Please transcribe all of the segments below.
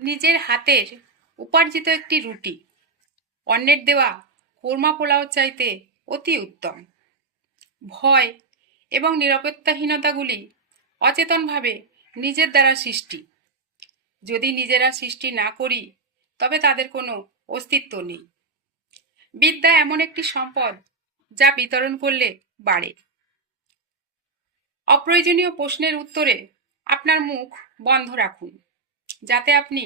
নিজের হাতের উপার্জিত একটি রুটি অন্যের দেওয়া কোরমা পোলাও চাইতে অতি উত্তম। ভয় এবং নিরাপত্তাহীনতাগুলি অচেতনভাবে নিজের দ্বারা সৃষ্টি। যদি নিজেরা সৃষ্টি না করি তবে তাদের কোনো অস্তিত্ব নেই। বিদ্যা এমন একটি সম্পদ যা বিতরণ করলে বাড়ে। অপ্রয়োজনীয় প্রশ্নের উত্তরে আপনার মুখ বন্ধ রাখুন, যাতে আপনি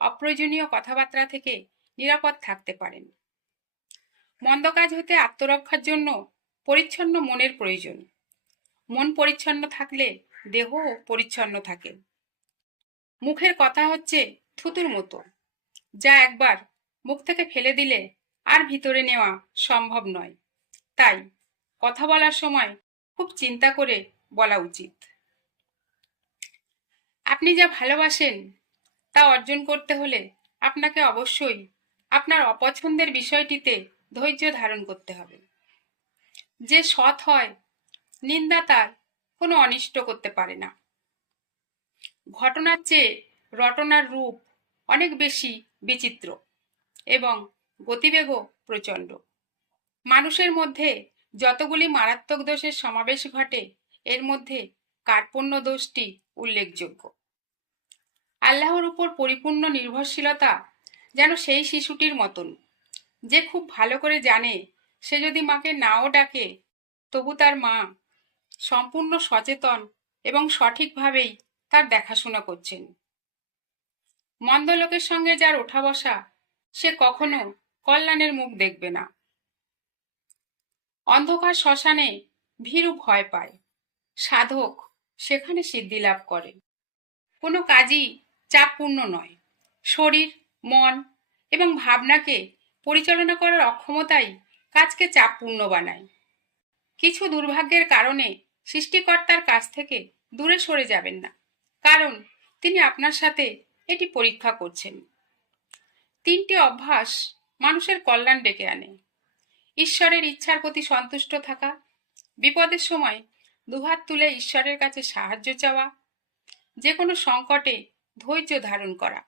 অপ্রয়োজনীয় কথাবার্তা থেকে নিরাপদ থাকতে পারেন। মন্দ কাজ হতে আত্মরক্ষার জন্য পরিচ্ছন্ন মনের প্রয়োজন। মন পরিচ্ছন্ন থাকলে দেহও পরিচ্ছন্ন থাকে। মুখের কথা হচ্ছে থুতুর মতো, যা একবার মুখ থেকে ফেলে দিলে আর ভিতরে নেওয়া সম্ভব নয়। তাই কথা বলার সময় খুব চিন্তা করে বলা উচিত। আপনি যা ভালোবাসেন তা অর্জন করতে হলে আপনাকে অবশ্যই আপনার অপছন্দের বিষয়টিতে ধৈর্য ধারণ করতে হবে। যে সৎ হয়, নিন্দা তার কোনো অনিষ্ট করতে পারে না। ঘটনার চেয়ে রটনার রূপ অনেক বেশি বিচিত্র এবং গতিবেগও প্রচণ্ড। মানুষের মধ্যে যতগুলি মারাত্মক দোষের সমাবেশ ঘটে, এর মধ্যে কার্পণ্য দোষটি উল্লেখযোগ্য। আল্লাহর উপর পরিপূর্ণ নির্ভরশীলতা যেন সেই শিশুটির মতন, যে খুব ভালো করে জানে সে যদি মাকে নাও ডাকে তবু তার মা সম্পূর্ণ সচেতন এবং সঠিকভাবেই তার দেখাশোনা করছেন। মন্দ লোকের সঙ্গে যার ওঠা বসা, সে কখনো কল্যাণের মুখ দেখবে না। অন্ধকার শ্মশানে ভীরু ভয় পায়, সাধক সেখানে সিদ্ধি লাভ করে। কোনো কাজই চাপপূর্ণ নয়। শরীর, মন এবং ভাবনাকে পরিচালনা করার অক্ষমতাই কাজকে চাপপূর্ণ বানায়। কিছু দুর্ভাগ্যের কারণে সৃষ্টিকর্তার কাছ থেকে দূরে সরে যাবেন না, কারণ তিনি আপনার সাথে এটি পরীক্ষা করছেন। 3টি অভ্যাস মানুষের কল্যাণ ডেকে আনে। ঈশ্বরের ইচ্ছার প্রতি সন্তুষ্ট থাকা, বিপদের সময় দুহাত তুলে ঈশ্বরের কাছে সাহায্য চাওয়া, যে কোনো সংকটে ধৈর্য ধারণ করা,